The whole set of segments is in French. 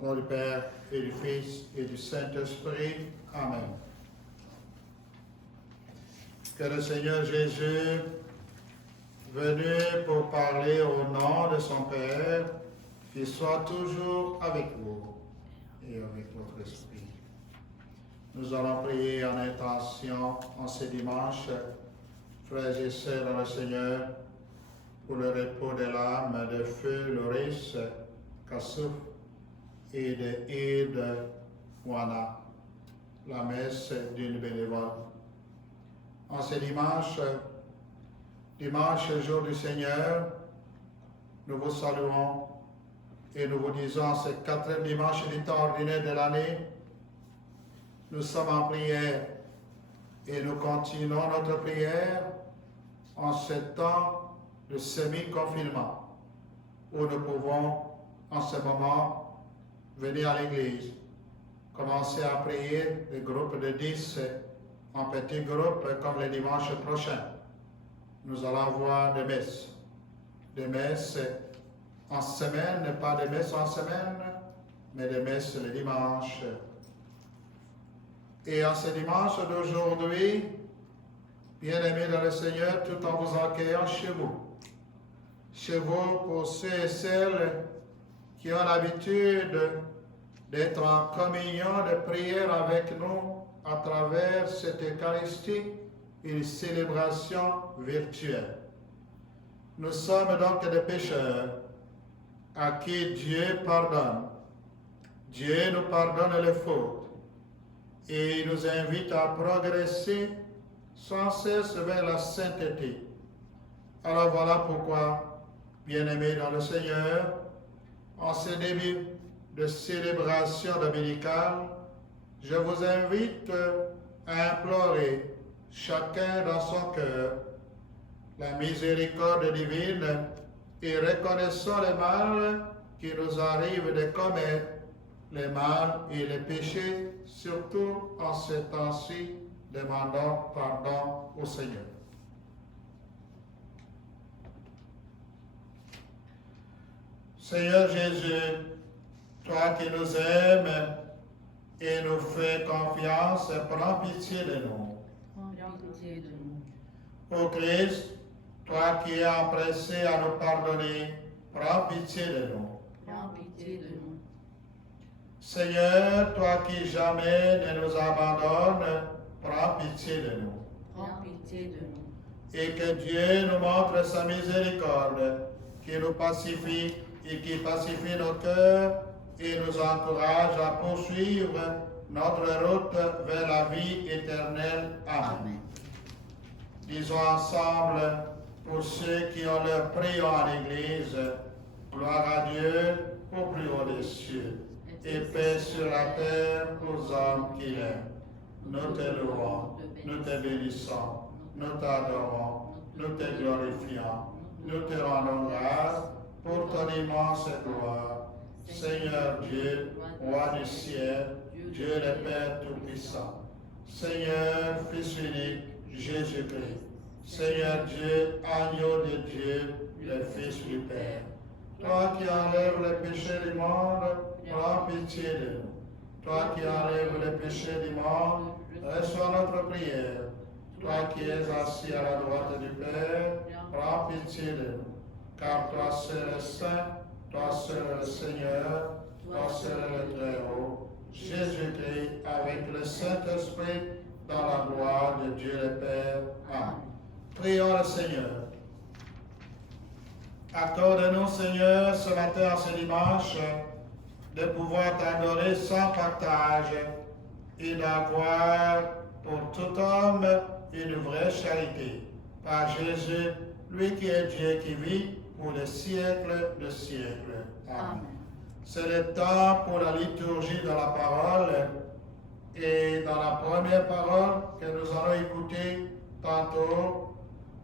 Au nom du Père et du Fils et du Saint-Esprit. Amen. Que le Seigneur Jésus, venu pour parler au nom de son Père, qu'il soit toujours avec vous et avec votre esprit. Nous allons prier en intention en ce dimanche, frères et sœurs dans le Seigneur, pour le repos de l'âme de Feu Loris Kassouf et de Ide Wana, la messe d'une bénévole. En ce dimanche, jour du Seigneur, nous vous saluons et nous vous disons ce 4e dimanche du temps ordinaire de l'année, nous sommes en prière et nous continuons notre prière en ce temps de semi-confinement où nous pouvons en ce moment venir à l'église, commencer à prier des groupes de 10 en petits groupes comme le dimanche prochain. Nous allons voir des messes en semaine, pas des messes en semaine, mais des messes le dimanche. Et en ce dimanche d'aujourd'hui, bien-aimés dans le Seigneur, tout en vous accueillant chez vous pour ceux et celles qui ont l'habitude d'être en communion, de prière avec nous à travers cette Eucharistie, une célébration virtuelle. Nous sommes donc des pécheurs à qui Dieu pardonne. Dieu nous pardonne les fautes et il nous invite à progresser sans cesse vers la sainteté. Alors voilà pourquoi, bien-aimés dans le Seigneur, en ce début de célébration dominicale, je vous invite à implorer chacun dans son cœur la miséricorde divine et reconnaissant les mal qui nous arrive de commettre, les mal et les péchés, surtout en ce temps-ci, demandant pardon au Seigneur. Seigneur Jésus, toi qui nous aimes et nous fais confiance, prends pitié de nous. Prends pitié de nous. Ô Christ, toi qui es empressé à nous pardonner, prends pitié de nous. Prends pitié de nous. Seigneur, toi qui jamais ne nous abandonnes, prends pitié de nous. Prends pitié de nous. Et que Dieu nous montre sa miséricorde, qui nous pacifie et qui pacifie nos cœurs et nous encourage à poursuivre notre route vers la vie éternelle. Amen. Disons ensemble, pour ceux qui ont leur prion à l'Église, gloire à Dieu au plus haut des cieux, et paix sur la terre aux hommes qu'il aime. Nous te louons, nous te bénissons, nous t'adorons, nous te glorifions, nous te rendons grâce pour ton immense gloire. Seigneur Dieu, roi du ciel, Dieu le Père Tout-Puissant, Seigneur, Fils unique, Jésus-Christ, Seigneur Dieu, agneau de Dieu, le Fils du Père, toi qui enlèves les péchés du monde, prends pitié de nous. Toi qui enlèves les péchés du monde, reçois notre prière. Toi qui es assis à la droite du Père, prends pitié de nous. Car toi seul es saint, toi seul le Seigneur, toi seul le Très-Haut, Jésus-Christ, avec le Saint-Esprit, dans la gloire de Dieu le Père. Amen. Prions le Seigneur. Accorde-nous, Seigneur, ce matin, ce dimanche, de pouvoir t'adorer sans partage et d'avoir pour tout homme une vraie charité. Par Jésus, lui qui est Dieu qui vit pour les siècles de siècles. Amen. C'est le temps pour la liturgie de la parole. Et dans la première parole que nous allons écouter tantôt,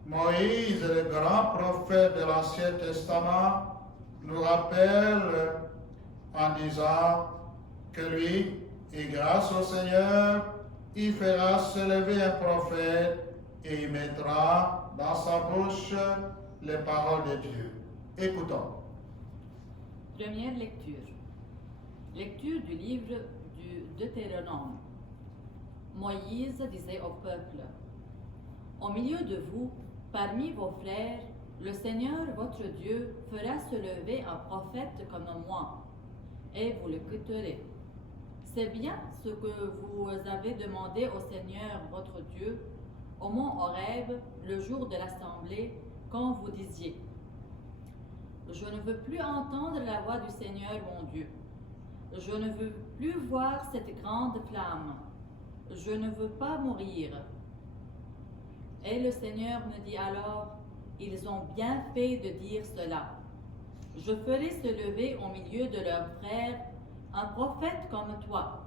Moïse, le grand prophète de l'Ancien Testament, nous rappelle en disant que lui, et grâce au Seigneur, il fera se lever un prophète et il mettra dans sa bouche les paroles de Dieu. Écoutons. Première lecture. Lecture du livre du Deutéronome. Moïse disait au peuple, au milieu de vous, parmi vos frères, le Seigneur votre Dieu fera se lever un prophète comme moi, et vous l'écouterez. C'est bien ce que vous avez demandé au Seigneur votre Dieu au mont Horeb le jour de l'assemblée, quand vous disiez, je ne veux plus entendre la voix du Seigneur mon Dieu. Je ne veux plus voir cette grande flamme. Je ne veux pas mourir. Et le Seigneur me dit alors, ils ont bien fait de dire cela. Je ferai se lever au milieu de leurs frères un prophète comme toi.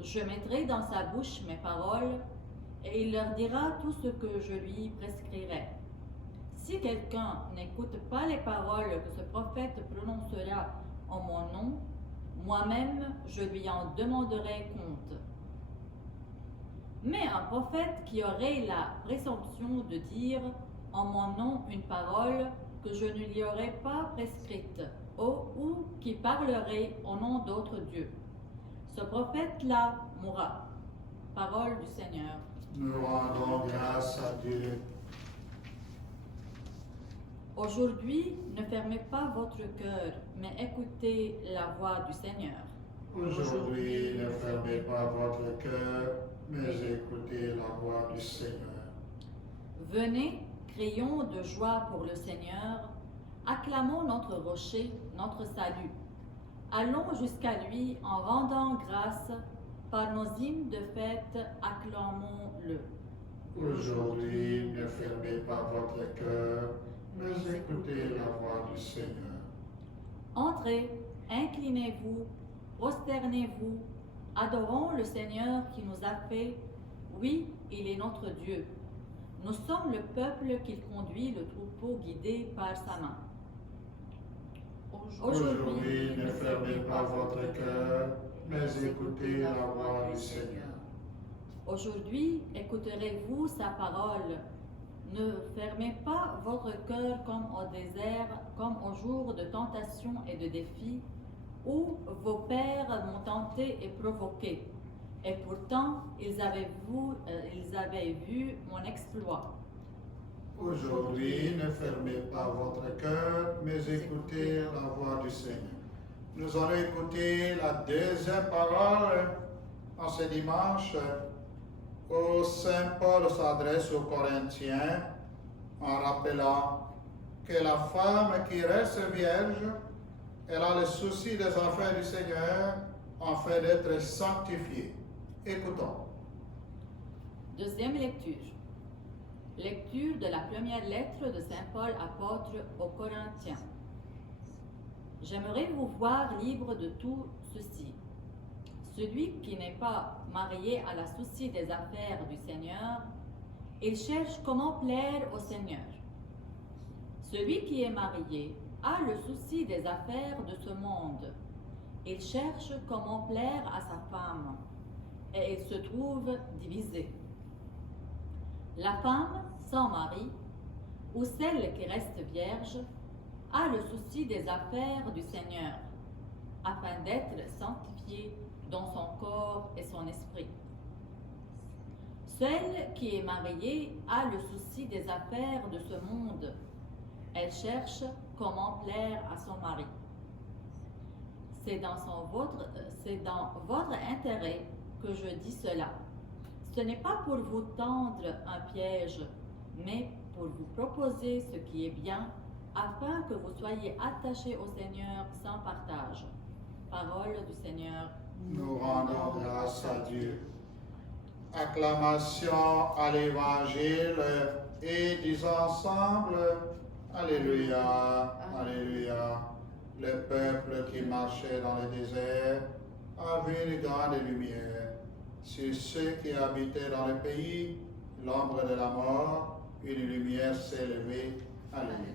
Je mettrai dans sa bouche mes paroles, et il leur dira tout ce que je lui prescrirai. Si quelqu'un n'écoute pas les paroles que ce prophète prononcera en mon nom, moi-même je lui en demanderai compte. Mais un prophète qui aurait la présomption de dire en mon nom une parole que je ne lui aurais pas prescrite, ou qui parlerait au nom d'autres dieux, ce prophète-là mourra. Parole du Seigneur. Nous rendons grâce à Dieu. Aujourd'hui, ne fermez pas votre cœur, mais écoutez la voix du Seigneur. Aujourd'hui, ne fermez pas votre cœur, mais écoutez la voix du Seigneur. Venez, crions de joie pour le Seigneur, acclamons notre rocher, notre salut. Allons jusqu'à lui en rendant grâce, par nos hymnes de fête, acclamons-le. Aujourd'hui, ne fermez pas votre cœur, mais écoutez la voix du Seigneur. Entrez, inclinez-vous, prosternez-vous, adorons le Seigneur qui nous a fait. Oui, il est notre Dieu. Nous sommes le peuple qu'il conduit, le troupeau guidé par sa main. Aujourd'hui, ne fermez pas votre cœur, mais écoutez la voix du Seigneur. Aujourd'hui, écouterez-vous sa parole. Ne fermez pas votre cœur comme au désert, comme au jour de tentation et de défi, où vos pères m'ont tenté et provoqué. Et pourtant, ils avaient vu mon exploit. Aujourd'hui, ne fermez pas votre cœur, mais écoutez la voix du Seigneur. Nous allons écouter la deuxième parole en ce dimanche où Saint Paul s'adresse aux Corinthiens en rappelant que la femme qui reste vierge, elle a le souci des affaires du Seigneur afin d'être sanctifiée. Écoutons. Deuxième lecture. Lecture de la première lettre de Saint Paul apôtre aux Corinthiens. J'aimerais vous voir libre de tout ceci. Celui qui n'est pas marié a la souci des affaires du Seigneur, il cherche comment plaire au Seigneur. Celui qui est marié a le souci des affaires de ce monde. Il cherche comment plaire à sa femme, et il se trouve divisé. La femme sans mari, ou celle qui reste vierge, a le souci des affaires du Seigneur, afin d'être sanctifiée dans son corps et son esprit. Celle qui est mariée a le souci des affaires de ce monde. Elle cherche comment plaire à son mari. C'est dans votre intérêt que je dis cela. Ce n'est pas pour vous tendre un piège, mais pour vous proposer ce qui est bien, afin que vous soyez attachés au Seigneur sans partage. Parole du Seigneur. Nous rendons grâce à Dieu. Acclamation à l'Évangile et disons ensemble, Alléluia, Alléluia. Le peuple qui marchait dans le désert a vu une grande lumière. Sur ceux qui habitaient dans le pays, l'ombre de la mort, une lumière s'est levée. Alléluia.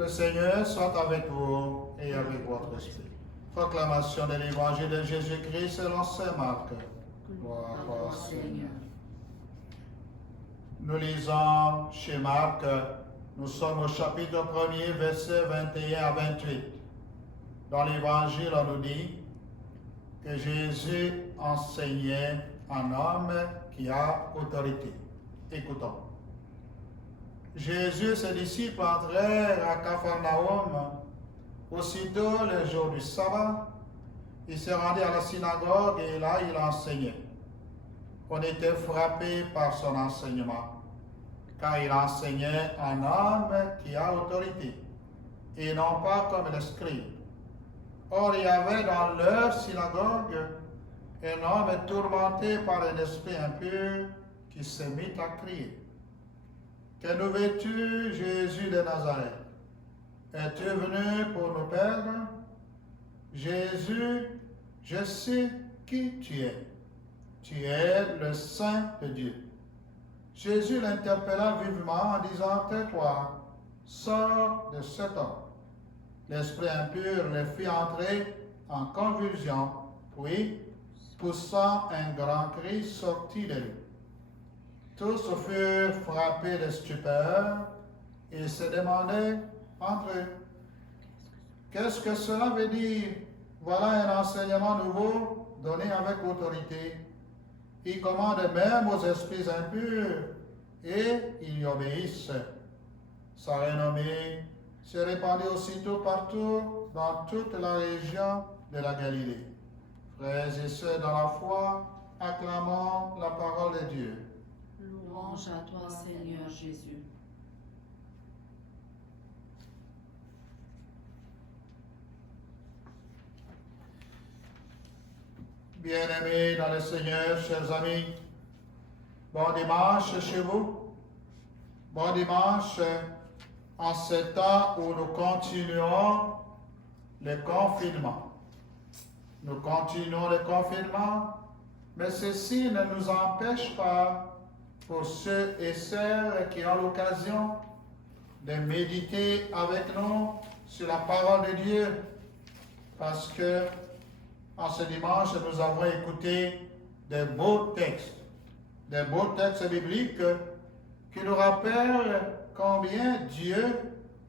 Le Seigneur soit avec vous et avec votre esprit. Proclamation de l'évangile de Jésus-Christ selon saint Marc. Gloire à toi, Seigneur. Nous lisons chez Marc, nous sommes au chapitre 1er, versets 21 à 28. Dans l'évangile, on nous dit que Jésus enseignait un homme qui a autorité. Écoutons. Jésus et ses disciples entrèrent à Capharnaüm. Aussitôt, le jour du sabbat, il se rendit à la synagogue et là, il enseignait. On était frappé par son enseignement, car il enseignait un homme qui a autorité, et non pas comme les scribes. Or, il y avait dans leur synagogue un homme tourmenté par un esprit impur qui se mit à crier. Que nous veux-tu, Jésus de Nazareth? Es-tu venu pour nous perdre? Jésus, je sais qui tu es. Tu es le Saint de Dieu. Jésus l'interpella vivement en disant, tais-toi, sors de cet homme. L'esprit impur le fit entrer en convulsion, puis, poussant un grand cri, sortit de lui. Tous furent frappés de stupeur et se demandaient entre eux, qu'est-ce que cela veut dire? Voilà un enseignement nouveau donné avec autorité. Il commande même aux esprits impurs et ils y obéissent. Sa renommée se répandit aussitôt partout dans toute la région de la Galilée. Frères et sœurs dans la foi, acclamons la parole de Dieu. Louange à toi, Seigneur Jésus. Bien-aimés dans le Seigneur, chers amis, bon dimanche chez vous. Bon dimanche en ce temps où nous continuons le confinement. Nous continuons le confinement, mais ceci ne nous empêche pas, pour ceux et celles qui ont l'occasion de méditer avec nous sur la parole de Dieu, parce que en ce dimanche, nous avons écouté des beaux textes bibliques qui nous rappellent combien Dieu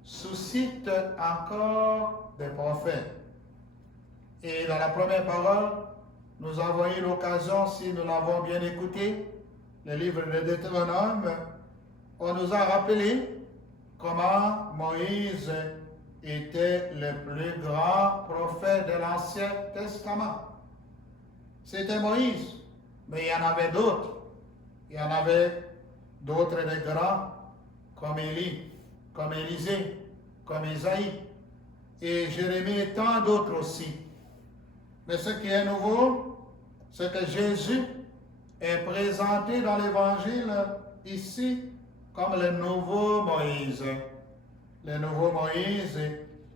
suscite encore des prophètes. Et dans la première parole, nous avons eu l'occasion, si nous l'avons bien écouté, le livre de Deutéronome, on nous a rappelé comment Moïse était le plus grand prophète de l'Ancien Testament. C'était Moïse, mais il y en avait d'autres. Il y en avait d'autres de grands, comme Élie, comme Élisée, comme Isaïe, et Jérémie et tant d'autres aussi. Mais ce qui est nouveau, c'est que Jésus est présenté dans l'Évangile ici comme le nouveau Moïse. Le nouveau Moïse,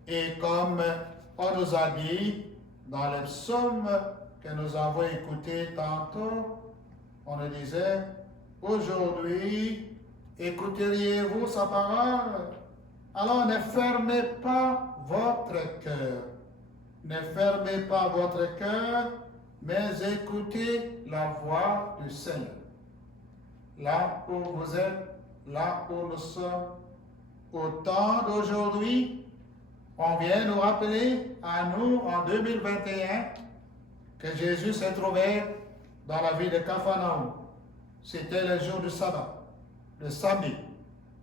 et comme on nous a dit dans le psaume que nous avons écouté tantôt, on nous disait, aujourd'hui, écouteriez-vous sa parole? Alors ne fermez pas votre cœur. Ne fermez pas votre cœur, mais écoutez la voix du Seigneur. Là où vous êtes, là où nous sommes, au temps d'aujourd'hui, on vient nous rappeler à nous en 2021 que Jésus s'est trouvé dans la ville de Capharnaüm. C'était le jour du sabbat, le samedi,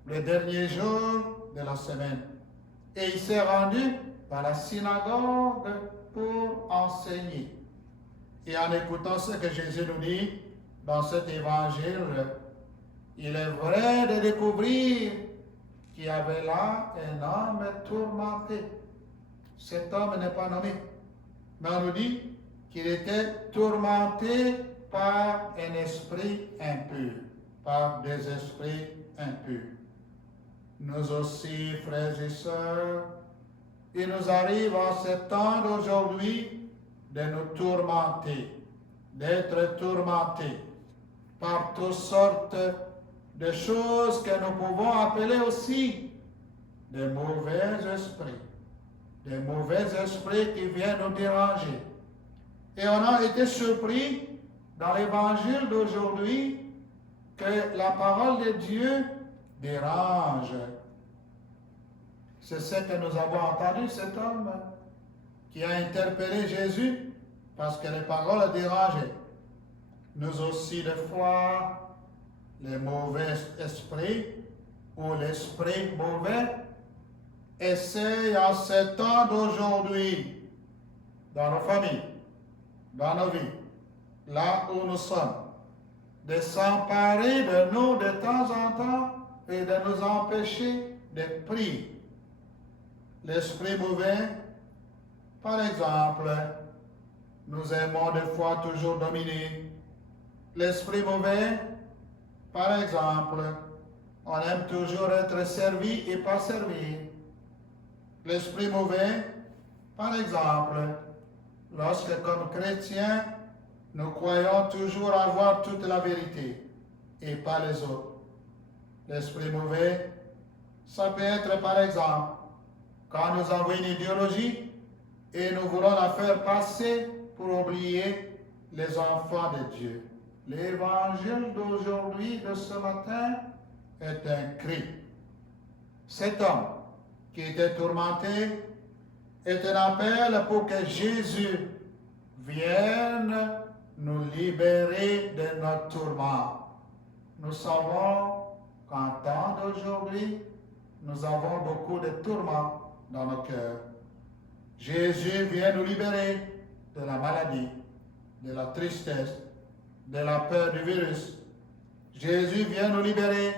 le dernier jour de la semaine. Et il s'est rendu dans la synagogue pour enseigner. Et en écoutant ce que Jésus nous dit dans cet évangile, il est vrai de découvrir qu'il y avait là un homme tourmenté. Cet homme n'est pas nommé, mais on nous dit qu'il était tourmenté par un esprit impur, par des esprits impurs. Nous aussi, frères et sœurs, il nous arrive en ce temps d'aujourd'hui de nous tourmenter, d'être tourmentés par toutes sortes de choses que nous pouvons appeler aussi des mauvais esprits. Des mauvais esprits qui viennent nous déranger. Et on a été surpris dans l'évangile d'aujourd'hui que la parole de Dieu dérange. C'est ce que nous avons entendu, cet homme qui a interpellé Jésus parce que les paroles dérangeaient. Nous aussi, des fois, les mauvais esprits ou l'esprit mauvais essayent en ce temps d'aujourd'hui, dans nos familles, dans nos vies, là où nous sommes, de s'emparer de nous de temps en temps et de nous empêcher de prier. L'esprit mauvais, par exemple, nous aimons des fois toujours dominer. L'esprit mauvais, par exemple, on aime toujours être servi et pas servi. L'esprit mauvais, par exemple, lorsque comme chrétiens, nous croyons toujours avoir toute la vérité et pas les autres. L'esprit mauvais, ça peut être par exemple, quand nous avons une idéologie et nous voulons la faire passer pour oublier les enfants de Dieu. L'évangile d'aujourd'hui, de ce matin, est un cri. Cet homme qui était tourmenté est un appel pour que Jésus vienne nous libérer de notre tourment. Nous savons qu'en temps d'aujourd'hui, nous avons beaucoup de tourments dans nos cœurs. Jésus vient nous libérer de la maladie, de la tristesse, de la peur du virus. Jésus vient nous libérer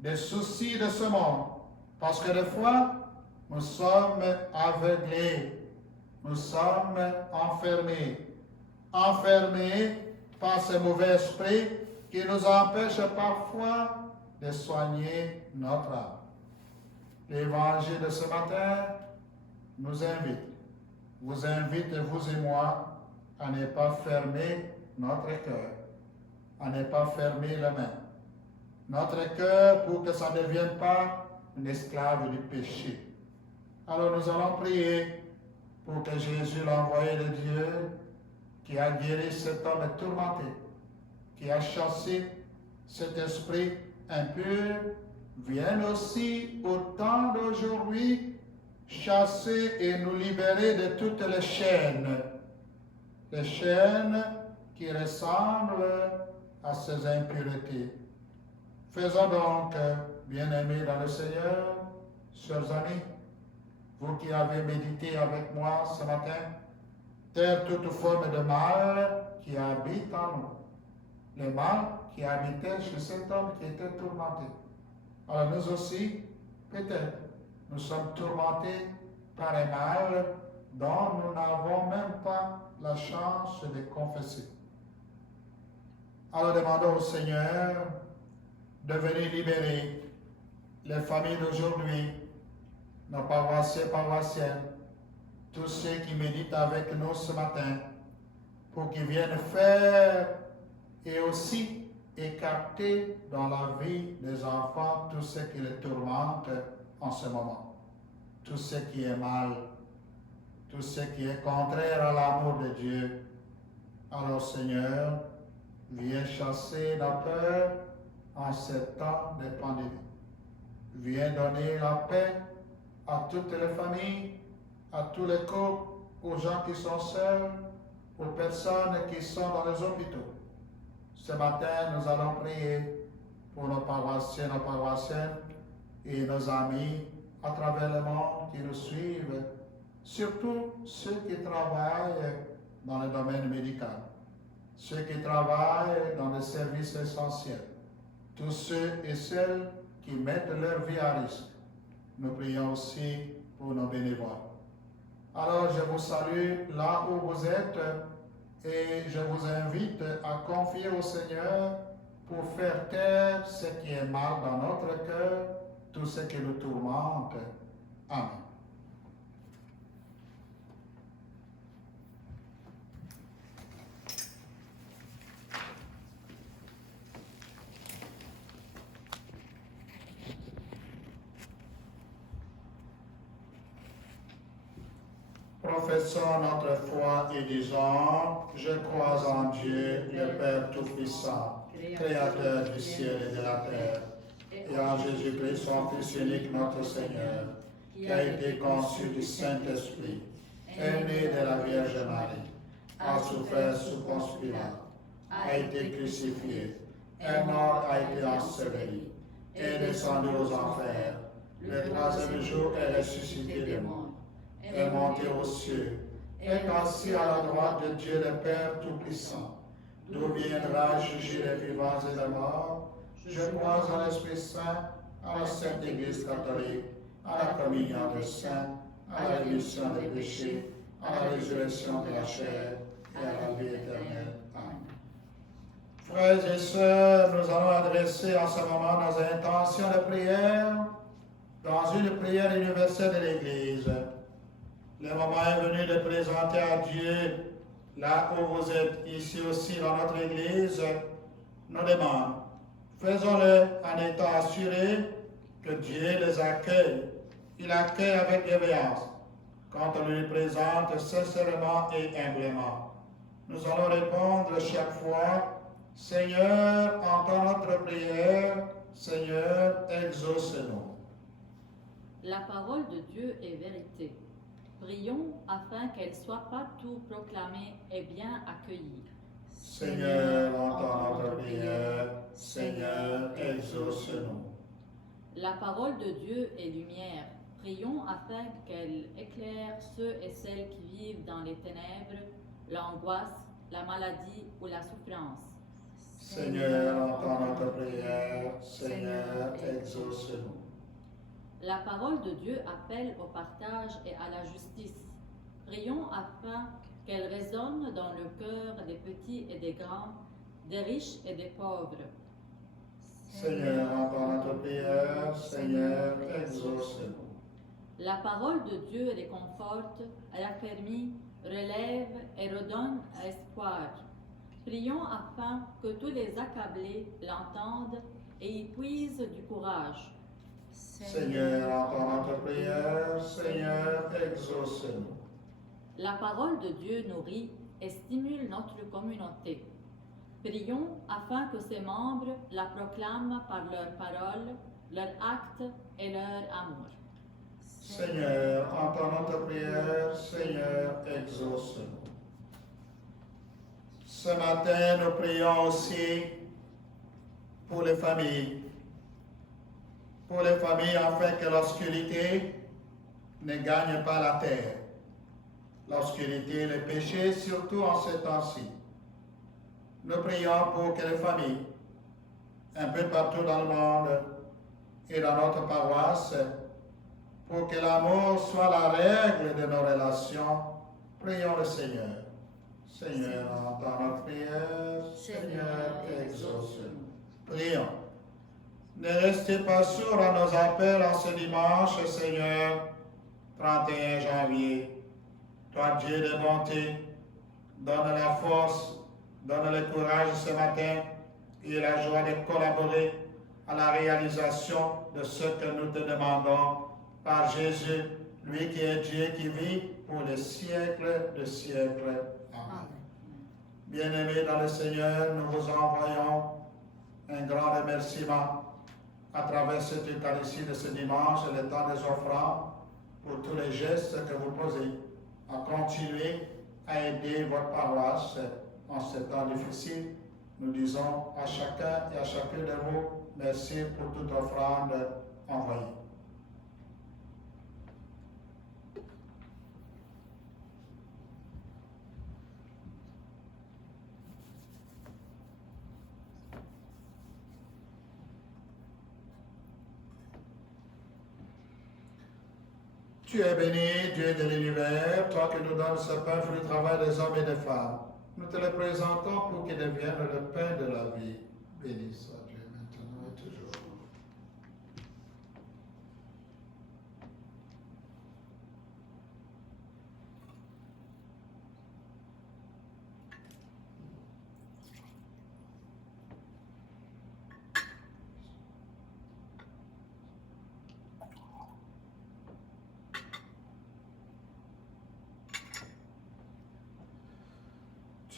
des soucis de ce monde. Parce que des fois, nous sommes aveuglés, nous sommes enfermés par ce mauvais esprit qui nous empêche parfois de soigner notre âme. L'évangile de ce matin nous vous invite, vous et moi, à ne pas fermer notre cœur, à ne pas fermer les mains. Notre cœur pour que ça ne devienne pas un esclave du péché. Alors nous allons prier pour que Jésus, l'envoyé de Dieu, qui a guéri cet homme tourmenté, qui a chassé cet esprit impur, vienne aussi au temps d'aujourd'hui chasser et nous libérer de toutes les chaînes qui ressemblent à ces impuretés. Faisons donc, bien-aimés dans le Seigneur, chers amis, vous qui avez médité avec moi ce matin, taire toute forme de mal qui habite en nous. Le mal qui habitait chez cet homme qui était tourmenté. Alors nous aussi, peut-être, nous sommes tourmentés par un mal dont nous n'avons même pas la chance de confesser. Alors demandons au Seigneur de venir libérer les familles d'aujourd'hui, nos paroissiens, paroissiennes, tous ceux qui méditent avec nous ce matin, pour qu'ils viennent faire et aussi écarter dans la vie des enfants tout ce qui les tourmente en ce moment, tout ce qui est mal, tout ce qui est contraire à l'amour de Dieu. Alors Seigneur, viens chasser la peur en ce temps de pandémie. Viens donner la paix à toutes les familles, à tous les couples, aux gens qui sont seuls, aux personnes qui sont dans les hôpitaux. Ce matin, nous allons prier pour nos paroissiens, nos paroissiennes et nos amis à travers le monde qui nous suivent, surtout ceux qui travaillent dans le domaine médical, ceux qui travaillent dans les services essentiels, tous ceux et celles qui mettent leur vie à risque. Nous prions aussi pour nos bénévoles. Alors je vous salue là où vous êtes et je vous invite à confier au Seigneur pour faire taire ce qui est mal dans notre cœur, tout ce qui nous tourmente. Amen. confessons notre foi et disons, je crois en Dieu, le Père Tout-Puissant, Créateur du ciel et de la terre, et en Jésus-Christ, son Fils unique, notre Seigneur, qui a été conçu du Saint-Esprit, est né de la Vierge Marie, a souffert sous Ponce Pilate, a été crucifié, est mort, a été enseveli, est descendu aux enfers, le troisième jour est ressuscité des morts, est monté aux cieux, est assis à la droite de Dieu le Père Tout-Puissant, d'où viendra juger les vivants et les morts. Je crois en l'Esprit Saint, à la Sainte Église catholique, à la communion des saints, à la rémission des péchés, à la résurrection de la chair et à la vie éternelle. Amen. Frères et sœurs, nous allons adresser en ce moment nos intentions de prière dans une prière universelle de l'Église. Le moment est venu de présenter à Dieu, là où vous êtes, ici aussi dans notre Église, nos demandes. Faisons-le en étant assurés que Dieu les accueille. Il accueille avec bienveillance quand on lui présente sincèrement et humblement. Nous allons répondre chaque fois, Seigneur, entends notre prière, Seigneur, exauce-nous. La parole de Dieu est vérité. Prions afin qu'elle soit partout proclamée et bien accueillie. Seigneur, entends notre prière, Seigneur, exauce-nous. La parole de Dieu est lumière. Prions afin qu'elle éclaire ceux et celles qui vivent dans les ténèbres, l'angoisse, la maladie ou la souffrance. Seigneur, entends notre prière, Seigneur, exauce-nous. La parole de Dieu appelle au partage et à la justice. Prions afin qu'elle résonne dans le cœur des petits et des grands, des riches et des pauvres. Seigneur, entends notre prière, Seigneur, exauce-nous. La parole de Dieu réconforte, raffermit, relève et redonne espoir. Prions afin que tous les accablés l'entendent et y puisent du courage. Seigneur, entends notre prière, Seigneur, exauce-nous. La parole de Dieu nourrit et stimule notre communauté. Prions afin que ses membres la proclament par leurs paroles, leurs actes et leur amour. Seigneur, entends notre prière, Seigneur, exauce-nous. Ce matin, nous prions aussi pour les familles. Pour les familles, afin que l'obscurité ne gagne pas la terre. L'obscurité et le péché, surtout en ce temps-ci. Nous prions pour que les familles, un peu partout dans le monde et dans notre paroisse, pour que l'amour soit la règle de nos relations, prions le Seigneur. Seigneur, entends notre prière, Seigneur, exauce-nous. Prions. Ne restez pas sourds à nos appels en ce dimanche, Seigneur, 31 janvier. Toi, Dieu de bonté, donne la force, donne le courage ce matin et la joie de collaborer à la réalisation de ce que nous te demandons par Jésus, lui qui est Dieu qui vit pour les siècles de siècles. Amen. Bien-aimés dans le Seigneur, nous vous envoyons un grand remerciement à travers cette Eucharistie de ce dimanche et le temps des offrandes pour tous les gestes que vous posez, à continuer à aider votre paroisse en ce temps difficile. Nous disons à chacun et à chacune de vous, merci pour toute offrande envoyée. Tu es béni, Dieu de l'univers, toi qui nous donnes ce pain, fruit du travail des hommes et des femmes. Nous te le présentons pour qu'il devienne le pain de la vie. Béni soit Dieu maintenant et toujours.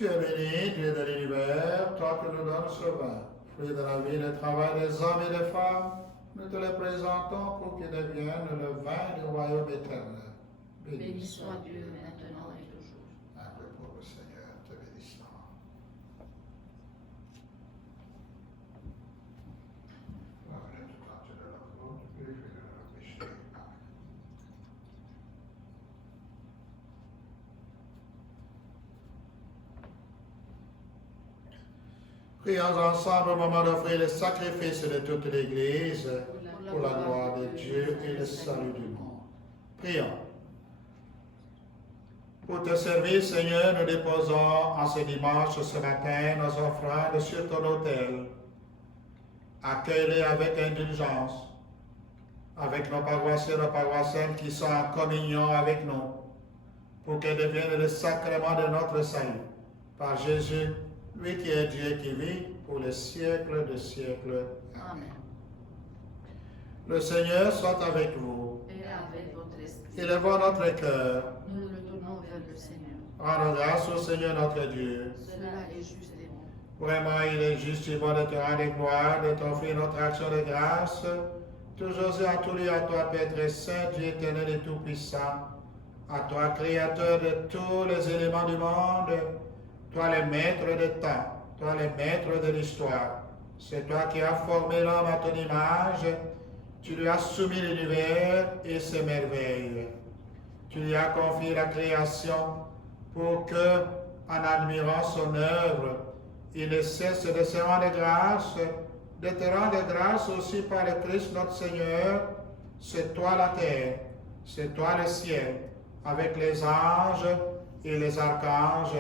Tu es béni, Dieu de l'univers, toi que nous donnes ce vin, fruit de la vie et du travail des hommes et des femmes, nous te le présentons pour qu'il devienne le vin du royaume éternel. Béni soit Dieu maintenant et toujours. Un peu pour le Seigneur, te bénissons. Voilà, tout entier de la faute, purifie de nos péchés. Amen. Prions ensemble au moment d'offrir le sacrifice de toute l'Église pour la gloire de Dieu et le salut du monde. Prions. Pour te servir, Seigneur, nous déposons en ce dimanche, ce matin, nos offrandes sur ton autel. Accueille-les avec indulgence, avec nos paroissiens et nos paroissiennes qui sont en communion avec nous, pour qu'elles deviennent le sacrement de notre salut. Par Jésus, lui qui est Dieu qui vit pour les siècles des siècles. Amen. Le Seigneur soit avec vous. Et avec votre esprit. Élevons notre cœur. Nous le tournons vers le Seigneur. Rendons grâce au Seigneur notre Dieu. Cela est juste et bon. Vraiment, il est juste et bon de te rendre gloire, de t'offrir notre action de grâce. Toujours et en tout lieu à toi, Père très saint, Dieu éternel et tout-puissant. À toi, Créateur de tous les éléments du monde. Toi, le maître de temps. Toi, le maître de l'histoire. C'est toi qui as formé l'homme à ton image. Tu lui as soumis l'univers et ses merveilles. Tu lui as confié la création pour que, en admirant son œuvre, il ne cesse de se rendre grâce, de te rendre grâce aussi par le Christ notre Seigneur. C'est toi la terre, c'est toi le ciel, avec les anges et les archanges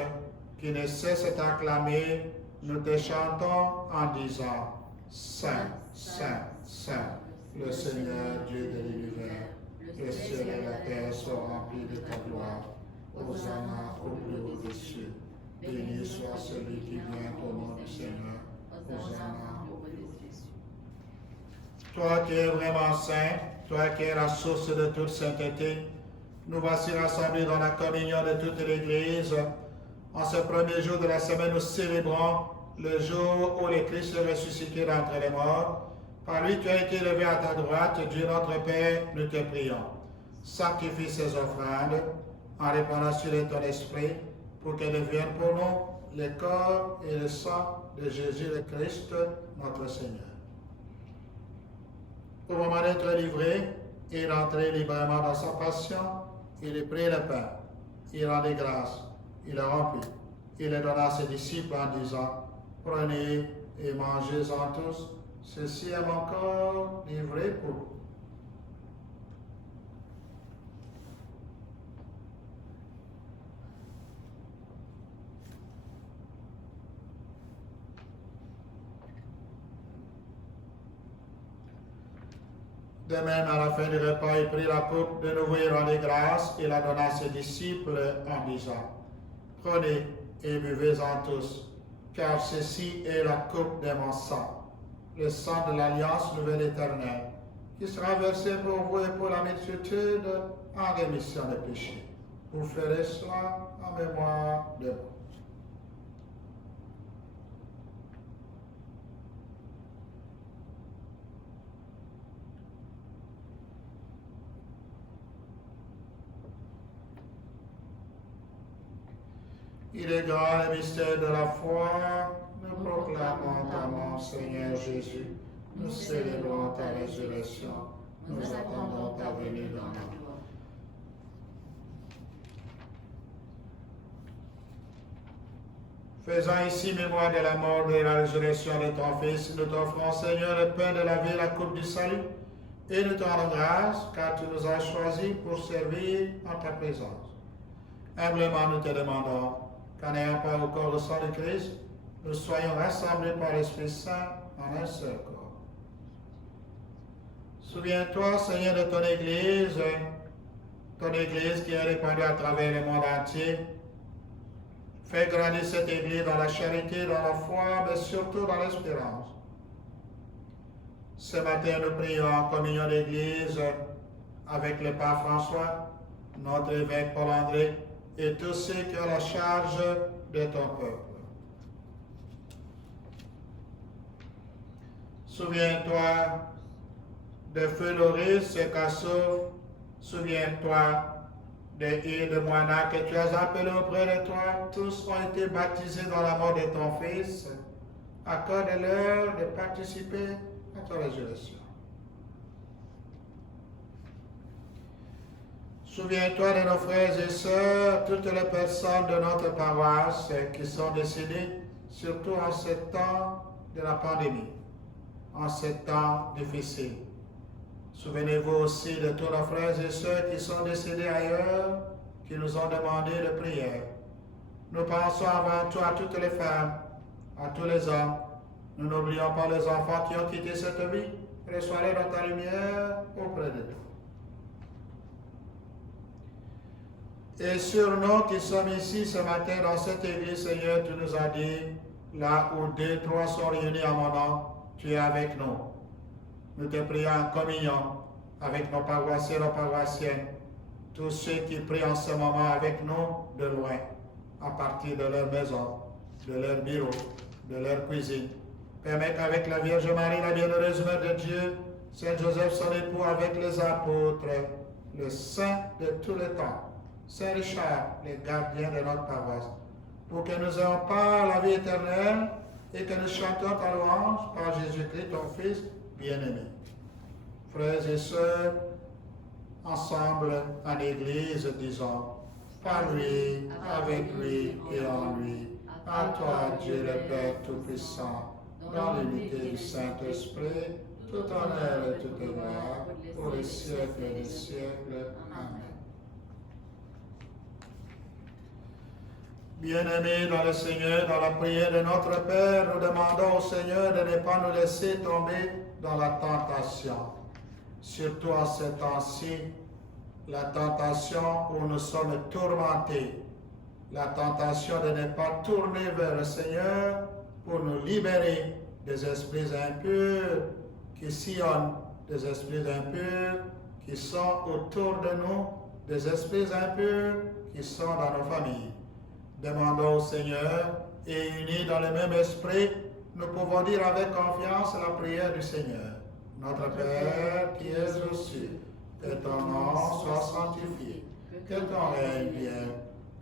qui ne cessent d'acclamer. Nous te chantons en disant: Saint, Saint, Saint, le Seigneur Dieu de l'univers. Le ciel et la terre sont remplis de ta gloire. Hosanna au plus haut des cieux. Béni soit celui qui vient au nom du Seigneur. Hosanna au plus haut des cieux. Toi qui es vraiment saint, toi qui es la source de toute sainteté, nous voici rassemblés dans la communion de toute l'Église. En ce premier jour de la semaine, nous célébrons le jour où le Christ est ressuscité d'entre les morts. Par lui, tu as été élevé à ta droite, Dieu notre Père, nous te prions. Sanctifie ces offrandes en répandant sur ton esprit pour qu'elles deviennent pour nous le corps et le sang de Jésus le Christ, notre Seigneur. Au moment d'être livré et d'entrer librement dans sa passion, il prit le pain, il rendit grâce, il le rompit, il le donna à ses disciples en disant: Prenez et mangez-en tous. Ceci est mon corps livré pour vous. De même, à la fin du repas, il prit la coupe, de nouveau il rendit grâce et la donna à ses disciples en disant: Prenez et buvez-en tous, car ceci est la coupe de mon sang, le sang de l'Alliance nouvelle éternelle, qui sera versé pour vous et pour la multitude en rémission des péchés. Vous ferez cela en mémoire de moi. Il est grand le mystère de la foi. Nous proclamons ta mort, Seigneur Jésus. Nous célébrons ta résurrection. Nous attendons ta venue dans la gloire. Faisant ici mémoire de la mort et de la résurrection de ton Fils, nous t'offrons, Seigneur, le pain de la vie et la coupe du salut. Et nous te rendons grâce, car tu nous as choisis pour servir en ta présence. Humblement, nous te demandons qu'en ayant part au corps au sang de Christ, nous soyons rassemblés par l'Esprit Saint en un seul corps. Souviens-toi, Seigneur, de ton Église qui est répandue à travers le monde entier. Fais grandir cette Église dans la charité, dans la foi, mais surtout dans l'espérance. Ce matin, nous prions en communion d'Église avec le Pape François, notre évêque Paul-André, et tous ceux qui ont la charge de ton peuple. Souviens-toi de feu Loris et Casso. Souviens-toi des îles de Moana que tu as appelés auprès de toi. Tous ont été baptisés dans la mort de ton Fils. Accorde-leur de participer à ta résurrection. Souviens-toi de nos frères et sœurs, toutes les personnes de notre paroisse qui sont décédées, surtout en ce temps de la pandémie, en ce temps difficile. Souvenez-vous aussi de tous nos frères et sœurs qui sont décédés ailleurs, qui nous ont demandé de prière. Nous pensons avant tout à toutes les femmes, à tous les hommes. Nous n'oublions pas les enfants qui ont quitté cette vie. Reçois-les dans ta lumière auprès de nous. Et sur nous qui sommes ici ce matin dans cette église, Seigneur, tu nous as dit, là où 2, 3 sont réunis à mon nom, tu es avec nous. Nous te prions en communion avec nos paroissiens et nos paroissiennes, tous ceux qui prient en ce moment avec nous de loin, à partir de leur maison, de leur bureau, de leur cuisine. Permets qu'avec la Vierge Marie, la bienheureuse Mère de Dieu, Saint Joseph, son époux, avec les apôtres, le saint de tous les temps, Saint Richard, les gardiens de notre paroisse, pour que nous ayons part à la vie éternelle et que nous chantions ta louange par Jésus-Christ, ton Fils bien-aimé. Frères et sœurs, ensemble en Église, disons, par lui, avec lui et en lui, à toi, Dieu le Père Tout-Puissant, dans l'unité du Saint-Esprit, tout honneur et toute gloire, pour les siècles des siècles. Amen. Bien-aimés dans le Seigneur, dans la prière de notre Père, nous demandons au Seigneur de ne pas nous laisser tomber dans la tentation. Surtout en ce temps-ci, la tentation où nous sommes tourmentés, la tentation de ne pas tourner vers le Seigneur pour nous libérer des esprits impurs qui sillonnent, des esprits impurs qui sont autour de nous, des esprits impurs qui sont dans nos familles. Demandons au Seigneur et unis dans le même esprit, nous pouvons dire avec confiance la prière du Seigneur. Notre Père qui es aux cieux, que ton nom soit sanctifié, que ton règne vienne,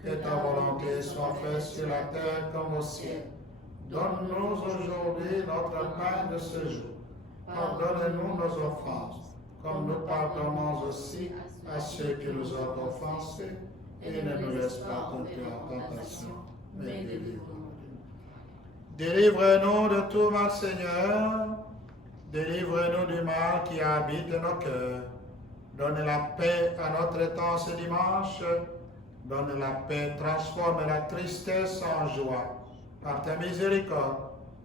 que ta volonté soit faite sur la terre comme au ciel. Donne-nous aujourd'hui notre pain de ce jour. Pardonne-nous nos offenses, comme nous pardonnons aussi à ceux qui nous ont offensés. Et ne nous laisse pas tenter en tentation, mais délivre-nous. Délivre-nous de tout mal, Seigneur. Délivre-nous du mal qui habite nos cœurs. Donne la paix à notre temps ce dimanche. Donne la paix, transforme la tristesse en joie. Par ta miséricorde,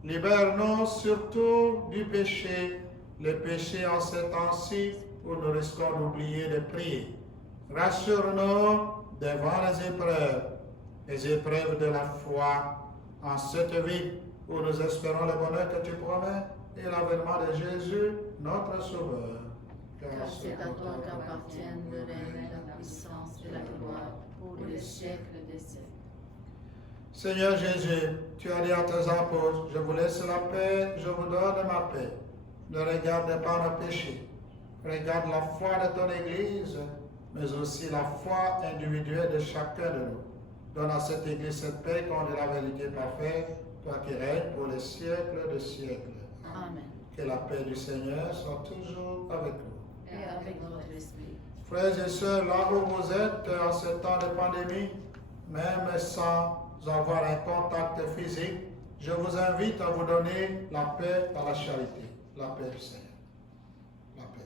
libère-nous surtout du péché, le péché en ce temps-ci où nous risquons d'oublier de prier. Rassure-nous devant les épreuves de la foi, en cette vie où nous espérons le bonheur que tu promets et l'avènement de Jésus, notre Sauveur. Car c'est à toi qu'appartiennent le règne, la puissance et la gloire pour les siècles des siècles. Seigneur Jésus, tu as dit à tes apôtres, je vous laisse la paix, je vous donne ma paix. Ne regarde pas nos péchés, regarde la foi de ton Église, mais aussi la foi individuelle de chacun de nous. Donne à cette Église cette paix qu'on est la vérité parfaite, toi qui règnes pour les siècles des siècles. Amen. Que la paix du Seigneur soit toujours avec nous. Et avec votre esprit. Frères et sœurs, là où vous êtes en ce temps de pandémie, même sans avoir un contact physique, je vous invite à vous donner la paix par la charité, la paix du Seigneur. La paix.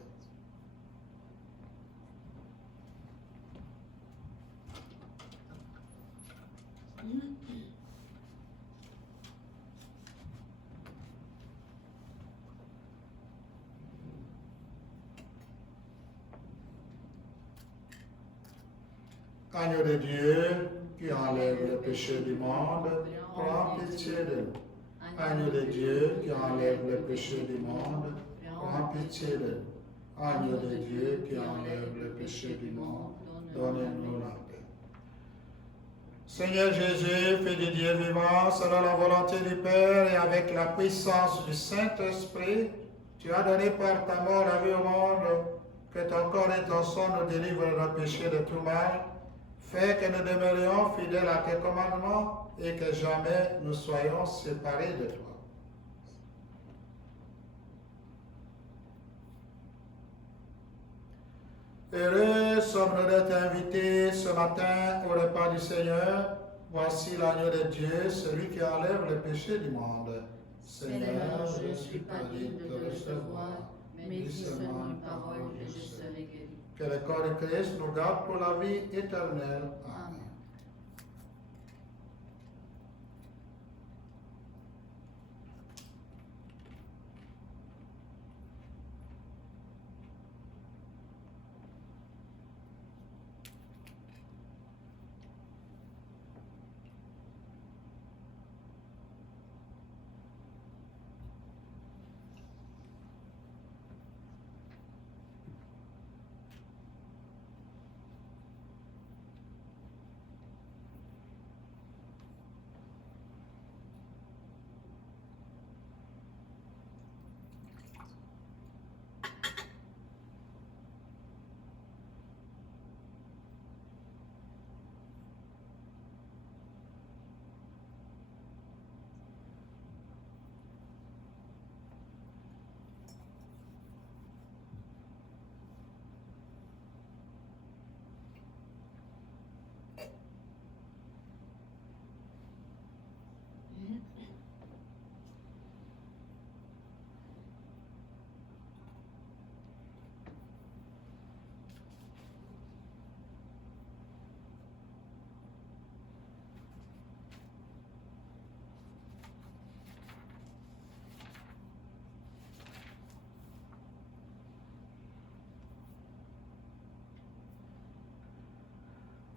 Agneau de Dieu, qui enlève le péché du monde, prends pitié de nous. Agneau de Dieu, qui enlève le péché du monde, prends pitié de nous. Agneau de Dieu, qui enlève le péché du monde, donne-nous la paix. Seigneur Jésus, Fils du Dieu vivant, selon la volonté du Père et avec la puissance du Saint-Esprit, tu as donné par ta mort la vie au monde, que ton corps et ton sang nous délivrent de nos péchés de tout mal. Fais que nous demeurions fidèles à tes commandements et que jamais nous soyons séparés de toi. Heureux sommes-nous de t'inviter ce matin au repas du Seigneur. Voici l'agneau de Dieu, celui qui enlève le péché du monde. Seigneur, je ne suis pas digne de te recevoir, mais dis seulement une parole et je serai guéri. Que le corps de Christ nous garde pour la vie éternelle. Amen.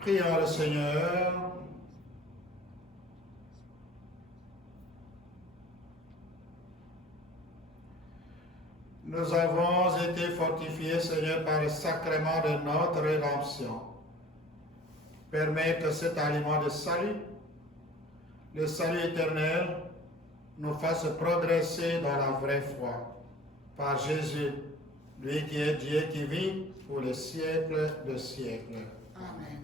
Prions le Seigneur. Nous avons été fortifiés, Seigneur, par le sacrement de notre rédemption. Permets que cet aliment de salut, le salut éternel, nous fasse progresser dans la vraie foi. Par Jésus, lui qui est Dieu qui vit pour les siècles de siècles. Amen.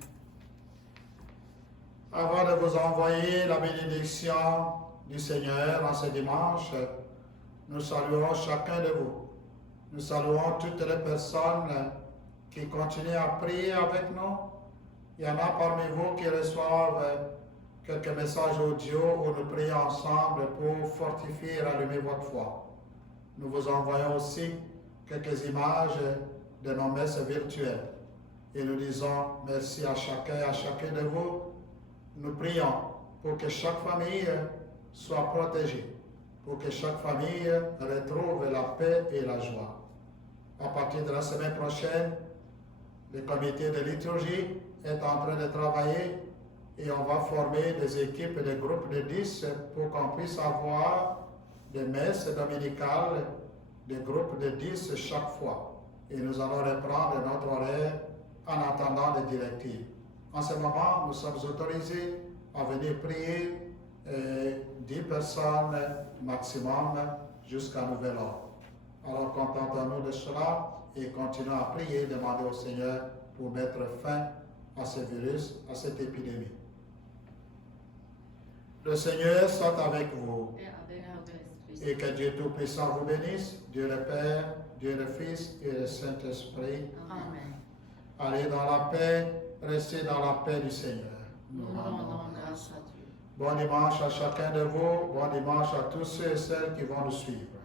Avant de vous envoyer la bénédiction du Seigneur en ce dimanche, nous saluons chacun de vous. Nous saluons toutes les personnes qui continuent à prier avec nous. Il y en a parmi vous qui reçoivent quelques messages audio où nous prions ensemble pour fortifier et rallumer votre foi. Nous vous envoyons aussi quelques images de nos messes virtuelles. Et nous disons merci à chacun et à chacun de vous. Nous prions pour que chaque famille soit protégée, pour que chaque famille retrouve la paix et la joie. À partir de la semaine prochaine, le comité de liturgie est en train de travailler et on va former des équipes, des groupes de 10 pour qu'on puisse avoir des messes dominicales, des groupes de 10 chaque fois. Et nous allons reprendre notre horaire en attendant les directives. En ce moment, nous sommes autorisés à venir prier 10 personnes maximum jusqu'à nouvel ordre. Alors contentons-nous de cela et continuons à prier, demander au Seigneur pour mettre fin à ce virus, à cette épidémie. Le Seigneur soit avec vous Et avec notre esprit. et que Dieu Tout-Puissant vous bénisse, Dieu le Père, Dieu le Fils et le Saint-Esprit. Amen. Allez dans la paix, restez dans la paix du Seigneur. Nous rendons grâce à Dieu. Bon dimanche à chacun de vous, bon dimanche à tous ceux et celles qui vont nous suivre.